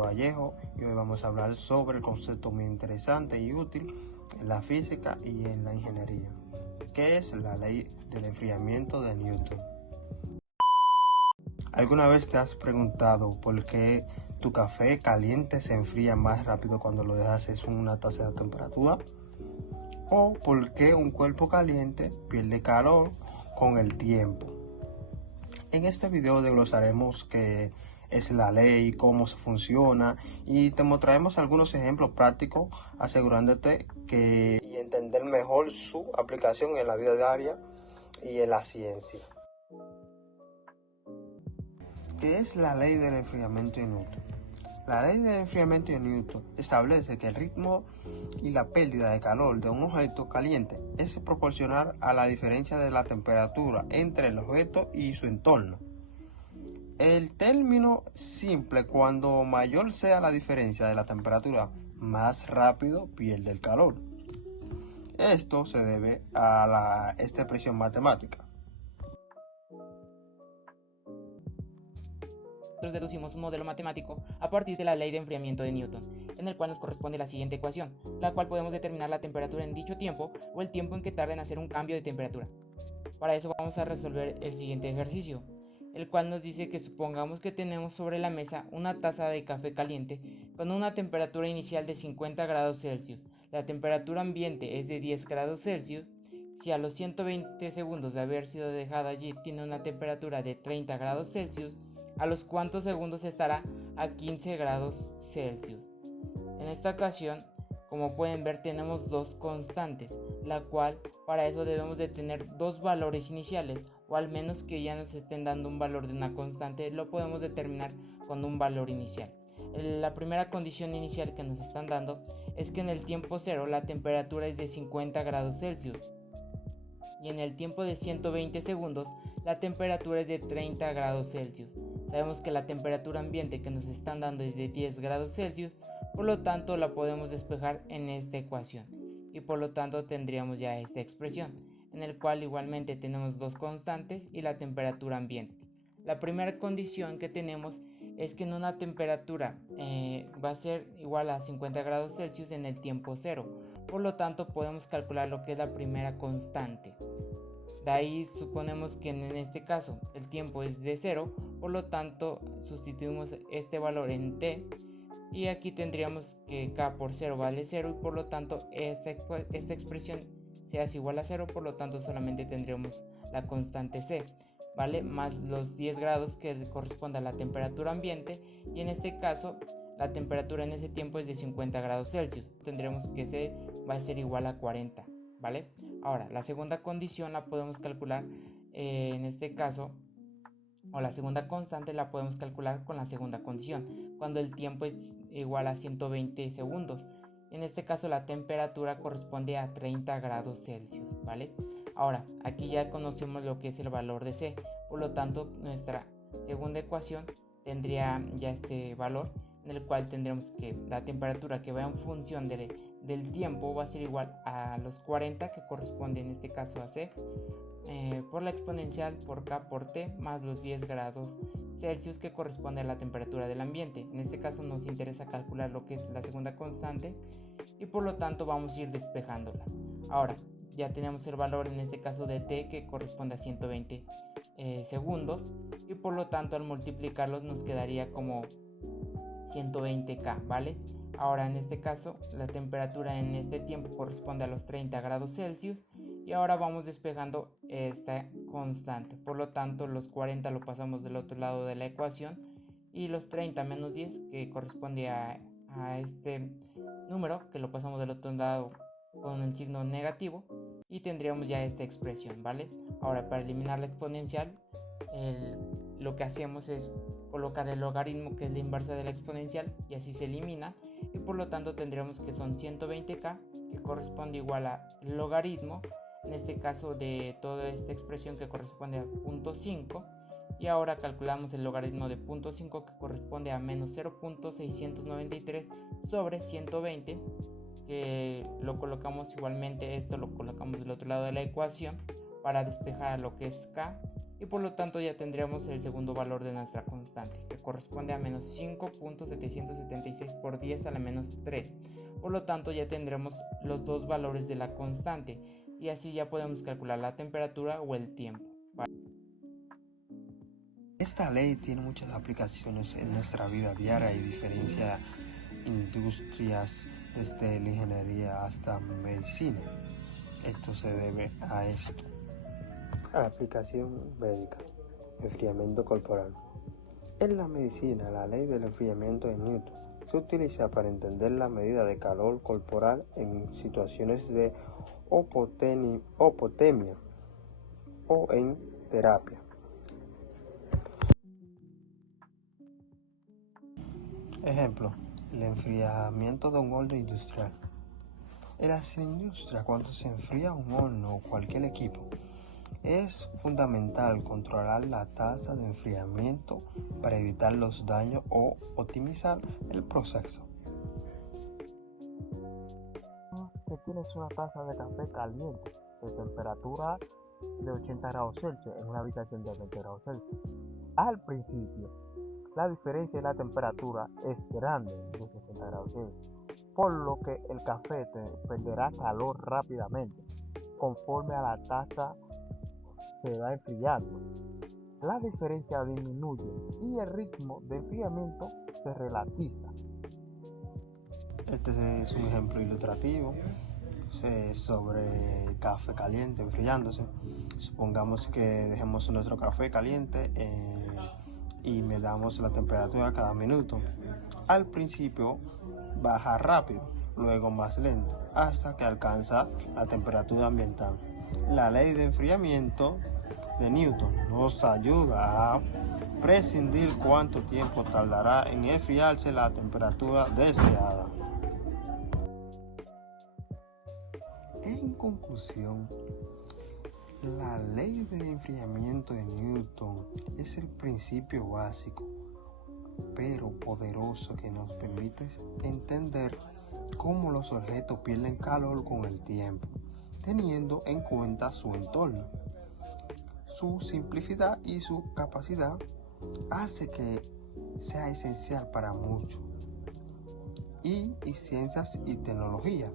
Alejandro Vallejo y hoy vamos a hablar sobre el concepto muy interesante y útil en la física y en la ingeniería, que es la ley del enfriamiento de Newton. ¿Alguna vez te has preguntado por qué tu café caliente se enfría más rápido cuando lo dejas en una taza de temperatura? ¿O por qué un cuerpo caliente pierde calor con el tiempo? En este video desglosaremos qué es la ley, cómo se funciona y te mostraremos algunos ejemplos prácticos asegurándote y entender mejor su aplicación en la vida diaria y en la ciencia. ¿Qué es la ley del enfriamiento de Newton? La ley del enfriamiento de Newton establece que el ritmo y la pérdida de calor de un objeto caliente es proporcional a la diferencia de la temperatura entre el objeto y su entorno. El término simple: cuando mayor sea la diferencia de la temperatura, más rápido pierde el calor. Esto se debe a esta expresión matemática. Nosotros deducimos un modelo matemático a partir de la ley de enfriamiento de Newton, en el cual nos corresponde la siguiente ecuación, la cual podemos determinar la temperatura en dicho tiempo o el tiempo en que tarda en hacer un cambio de temperatura. Para eso vamos a resolver el siguiente ejercicio, el cual nos dice que supongamos que tenemos sobre la mesa una taza de café caliente con una temperatura inicial de 50 grados Celsius. La temperatura ambiente es de 10 grados Celsius. Si a los 120 segundos de haber sido dejado allí tiene una temperatura de 30 grados Celsius, ¿a los cuántos segundos estará a 15 grados Celsius? En esta ocasión, como pueden ver, tenemos dos constantes, la cual para eso debemos de tener dos valores iniciales, o al menos que ya nos estén dando un valor de una constante, lo podemos determinar con un valor inicial. La primera condición inicial que nos están dando es que en el tiempo cero la temperatura es de 50 grados Celsius y en el tiempo de 120 segundos la temperatura es de 30 grados Celsius. Sabemos que la temperatura ambiente que nos están dando es de 10 grados Celsius, por lo tanto la podemos despejar en esta ecuación y por lo tanto tendríamos ya esta expresión, en el cual igualmente tenemos dos constantes y la temperatura ambiente. La primera condición que tenemos es que en una temperatura va a ser igual a 50 grados Celsius en el tiempo cero, por lo tanto podemos calcular lo que es la primera constante. De ahí suponemos que en este caso el tiempo es de 0, por lo tanto sustituimos este valor en t y aquí tendríamos que k por 0 vale 0 y por lo tanto esta expresión se hace igual a 0, por lo tanto solamente tendríamos la constante c, ¿vale? Más los 10 grados que corresponde a la temperatura ambiente y en este caso la temperatura en ese tiempo es de 50 grados Celsius, tendremos que c va a ser igual a 40, ¿vale? Ahora, la segunda condición la podemos calcular en este caso, o la segunda constante la podemos calcular con la segunda condición, cuando el tiempo es igual a 120 segundos. En este caso la temperatura corresponde a 30 grados Celsius, ¿vale? Ahora, aquí ya conocemos lo que es el valor de C, por lo tanto nuestra segunda ecuación tendría ya este valor, en el cual tendremos que la temperatura que va en función del tiempo va a ser igual a los 40, que corresponde en este caso a C, por la exponencial por K por T más los 10 grados Celsius que corresponde a la temperatura del ambiente. En este caso nos interesa calcular lo que es la segunda constante y por lo tanto vamos a ir despejándola. Ahora ya tenemos el valor en este caso de T, que corresponde a 120 segundos, y por lo tanto al multiplicarlos nos quedaría como 120K, ¿vale? Ahora en este caso la temperatura en este tiempo corresponde a los 30 grados Celsius y ahora vamos despejando esta constante, por lo tanto los 40 lo pasamos del otro lado de la ecuación y los 30 menos 10, que corresponde a este número, que lo pasamos del otro lado con el signo negativo y tendríamos ya esta expresión, ¿vale? Ahora para eliminar la exponencial lo que hacemos es colocar el logaritmo, que es la inversa de la exponencial, y así se elimina y por lo tanto tendremos que son 120k, que corresponde igual a logaritmo en este caso de toda esta expresión, que corresponde a 0.5, y ahora calculamos el logaritmo de 0.5, que corresponde a menos 0.693 sobre 120, que lo colocamos igualmente, esto lo colocamos del otro lado de la ecuación para despejar lo que es k y por lo tanto ya tendríamos el segundo valor de nuestra constante, que corresponde a menos 5.776 por 10 a la menos 3. Por lo tanto ya tendremos los dos valores de la constante y así ya podemos calcular la temperatura o el tiempo. Esta ley tiene muchas aplicaciones en nuestra vida diaria y diferencia industrias desde la ingeniería hasta medicina. Esto se debe a esto. Aplicación médica. Enfriamiento corporal. En la medicina, la ley del enfriamiento de Newton se utiliza para entender la medida de calor corporal en situaciones de hipotemia o en terapia. Ejemplo, el enfriamiento de un horno industrial. En la industria, cuando se enfría un horno o cualquier equipo, es fundamental controlar la tasa de enfriamiento para evitar los daños o optimizar el proceso. Que tienes una taza de café caliente de temperatura de 80 grados Celsius en una habitación de 20 grados Celsius. Al principio, la diferencia en la temperatura es grande de 60 grados Celsius, por lo que el café perderá calor rápidamente conforme a la taza se va enfriando. La diferencia disminuye y el ritmo de enfriamiento se relativiza. Este es un ejemplo ilustrativo sobre el café caliente enfriándose. Supongamos que dejemos nuestro café caliente y medamos la temperatura cada minuto. Al principio baja rápido, luego más lento, hasta que alcanza la temperatura ambiental. La ley de enfriamiento de Newton nos ayuda a prescindir cuánto tiempo tardará en enfriarse la temperatura deseada. En conclusión, la ley de enfriamiento de Newton es el principio básico, pero poderoso que nos permite entender cómo los objetos pierden calor con el tiempo, teniendo en cuenta su entorno. Su simplicidad y su capacidad hace que sea esencial para muchos y ciencias y tecnología.